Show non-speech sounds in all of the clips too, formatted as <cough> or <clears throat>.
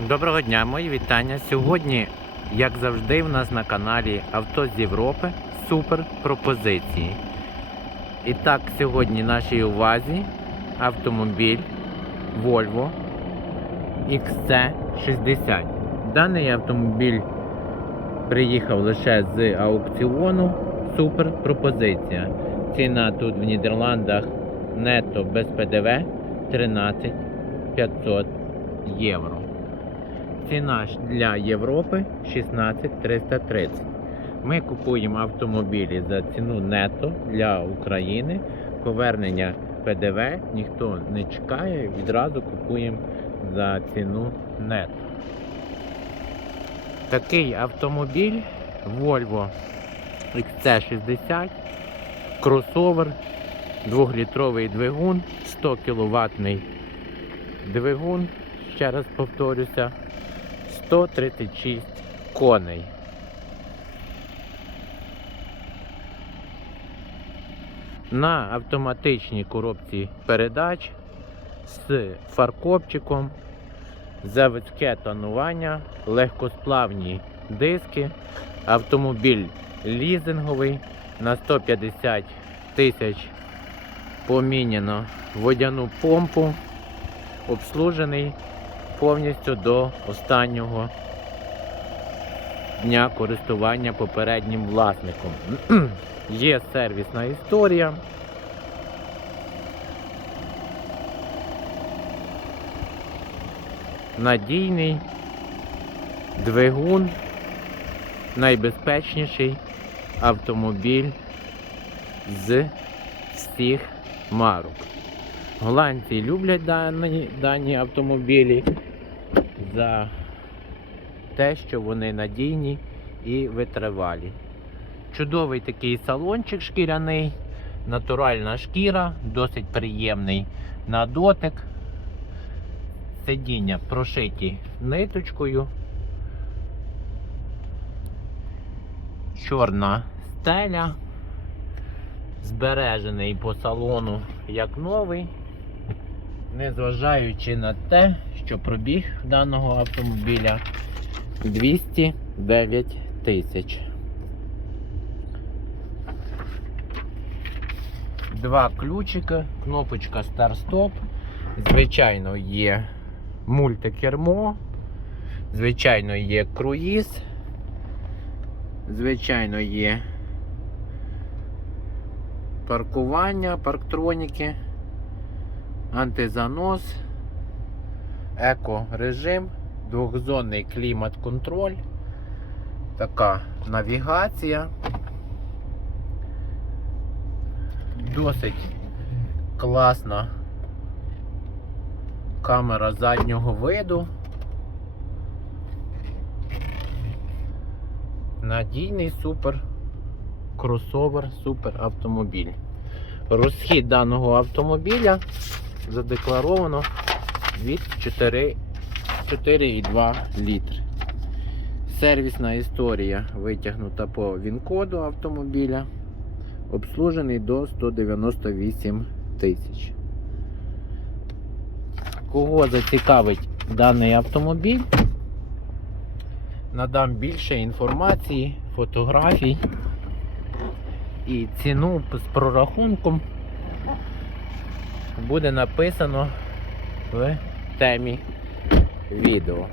Доброго дня, мої вітання. Сьогодні, як завжди, в нас на каналі Авто з Європи супер пропозиції. І так, сьогодні нашій увазі автомобіль Volvo XC60. Даний автомобіль приїхав лише з аукціону. Супер пропозиція. Ціна тут в Нідерландах нетто без ПДВ 13 500 євро. Ціна для Європи 16 330. Ми купуємо автомобілі за ціну нето для України. Повернення ПДВ ніхто не чекає, відразу купуємо за ціну нето. Такий автомобіль Volvo XC60, кросовер, 2-літровий двигун, 100 кВт двигун, ще раз повторюся, 136 коней. На автоматичній коробці передач з фаркопчиком, заводське тонування, легкосплавні диски, автомобіль лізинговий на 150 тисяч поміняно водяну помпу, обслужений повністю до останнього дня користування попереднім власником. <clears throat> Є сервісна історія. Надійний двигун, найбезпечніший автомобіль з всіх марок. Голландці люблять дані, дані автомобілі за те, що вони надійні і витривалі. Чудовий такий салончик шкіряний, натуральна шкіра, досить приємний на дотик. Сидіння прошиті ниточкою. Чорна стеля, збережений по салону як новий незважаючи на те, що пробіг даного автомобіля 209 тисяч. Два ключика, кнопочка старт-стоп. Звичайно, є мультикермо, звичайно, є круїз, звичайно, є паркування, парктроніки антизанос, еко-режим, двохзонний клімат-контроль, така навігація. Досить класна камера заднього виду. Надійний супер кросовер, супер автомобіль. Розхід даного автомобіля задекларовано від 4,2 літри. Сервісна історія витягнута по ВІН-коду автомобіля. Обслужений до 198 тисяч. Кого зацікавить даний автомобіль? Надам більше інформації, фотографій і ціну з прорахунком буде написано в темі відео.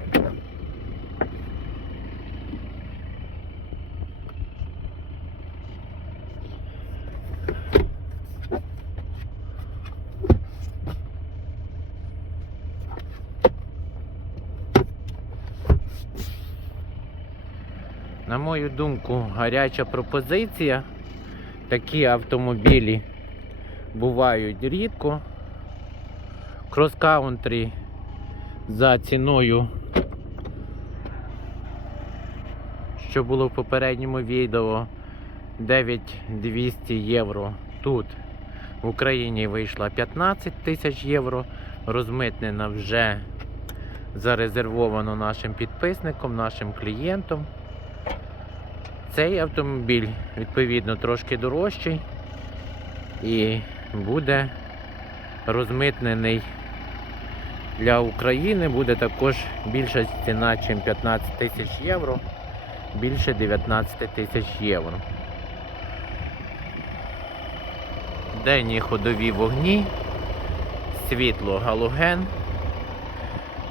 На мою думку, гаряча пропозиція. Такі автомобілі бувають рідко. Крос-каунтрі за ціною, що було в попередньому відео 9200 євро. Тут в Україні вийшла 15 тисяч євро. Розмитнена вже зарезервовано нашим підписником, нашим клієнтом. Цей автомобіль, відповідно, трошки дорожчий і буде розмитнений для України буде також більша ціна, ніж 15 тисяч євро, більше 19 тисяч євро. Денні ходові вогні, світло галоген.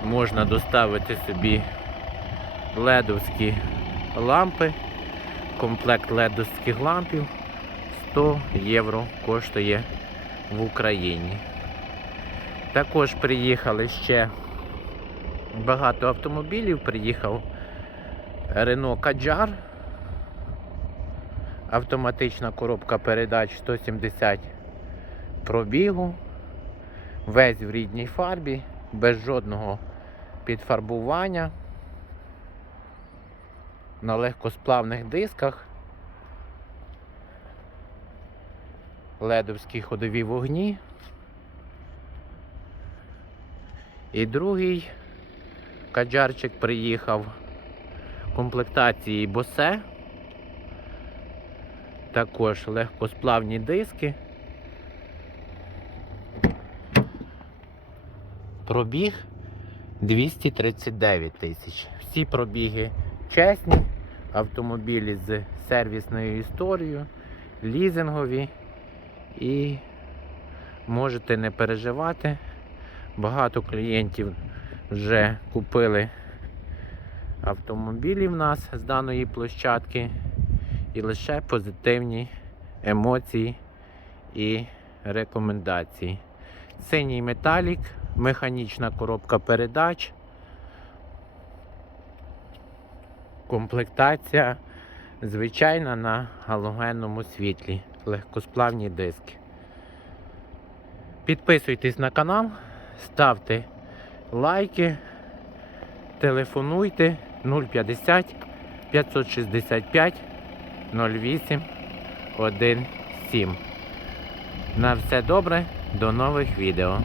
Можна доставити собі ледовські лампи. Комплект ледовських лампів 100 євро коштує в Україні. Також приїхали ще багато автомобілів. Приїхав Renault Kadjar. Автоматична коробка передач 170 пробігу. Весь в рідній фарбі, без жодного підфарбування. На легкосплавних дисках. Ледовські ходові вогні. І другий каджарчик приїхав в комплектації Босе. Також легкосплавні диски. Пробіг 239 тисяч. Всі пробіги чесні, автомобілі з сервісною історією, лізингові і можете не переживати. Багато клієнтів вже купили автомобілі в нас з даної площадки і лише позитивні емоції і рекомендації. Синій металік, механічна коробка передач, комплектація звичайна на галогенному світлі, легкосплавні диски. Підписуйтесь на канал, ставте лайки, телефонуйте 050 565 08 17. На все добре, до нових відео.